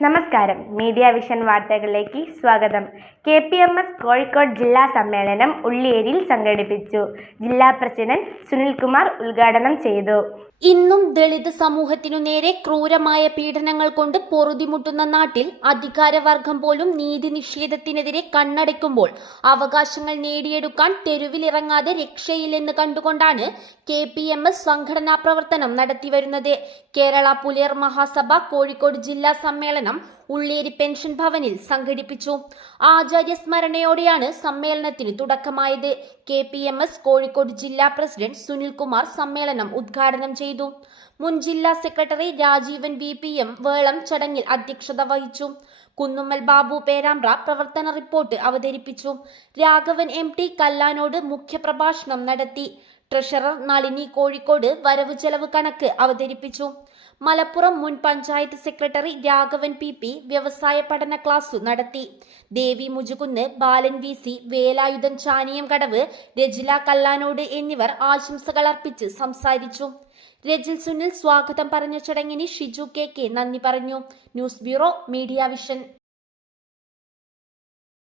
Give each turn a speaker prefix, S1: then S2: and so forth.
S1: നമസ്കാരം. Media vision വാർത്തകളിലേക്ക് സ്വാഗതം. K P M S Kozhikode ജില്ലാ സമ്മേളനം ഉള്ളിയേരിയിൽ സംഘടിപ്പിച്ചു. ജില്ലാ പ്രസിഡന്റ് സുനിൽകുമാർ ഉദ്ഘാടനം ചെയ്തു.
S2: ഇന്നും ദളിത് സമൂഹത്തിനു നേരെ ക്രൂരമായ പീഡനങ്ങൾ കൊണ്ട് പൊറുതിമുട്ടുന്ന നാട്ടിൽ അധികാരവർഗം പോലും നീതി നിഷേധത്തിനെതിരെ കണ്ണടയ്ക്കുമ്പോൾ അവകാശങ്ങൾ നേടിയെടുക്കാൻ തെരുവിലിറങ്ങാതെ രക്ഷയില്ലെന്ന് കണ്ടുകൊണ്ടാണ് കെ പി എം എസ് സംഘടനാ പ്രവർത്തനം നടത്തിവരുന്നത്. കേരള പുലയർ മഹാസഭ കോഴിക്കോട് ജില്ലാ സമ്മേളനം ഉള്ളേരി പെൻഷൻ ഭവനിൽ സംഘടിപ്പിച്ചു. ആചാര്യ സ്മരണയോടെയാണ് സമ്മേളനത്തിന് തുടക്കമായത്. K P M S Kozhikode ജില്ലാ പ്രസിഡന്റ് സുനിൽകുമാർ സമ്മേളനം ഉദ്ഘാടനം ചെയ്തു. മുൻ ജില്ലാ secretary Rajeevan V P M Velam ചടങ്ങിൽ അധ്യക്ഷത വഹിച്ചു. കുന്നുമ്മൽ ബാബു പേരാമ്പ്ര പ്രവർത്തന റിപ്പോർട്ട് അവതരിപ്പിച്ചു. രാഘവൻ എം ടി കല്ലാനോട് മുഖ്യപ്രഭാഷണം നടത്തി. ട്രഷറർ നളിനി കോഴിക്കോട് വരവ് ചെലവ് കണക്ക് അവതരിപ്പിച്ചു. മലപ്പുറം മുൻ panchayat secretary Raghavan P P വ്യവസായ പഠന ക്ലാസ് നടത്തി. ദേവി മുജുകുന്ന് ബാലൻ വി സി വേലായുധൻ ചാനിയം കടവ് രജില കല്ലാനോട് എന്നിവർ ആശംസകൾ അർപ്പിച്ച് സംസാരിച്ചു. രജിൽ സുനിൽ സ്വാഗതം പറഞ്ഞ ചടങ്ങിന് ഷിജു കെ കെ നന്ദി പറഞ്ഞു. News bureau media vision.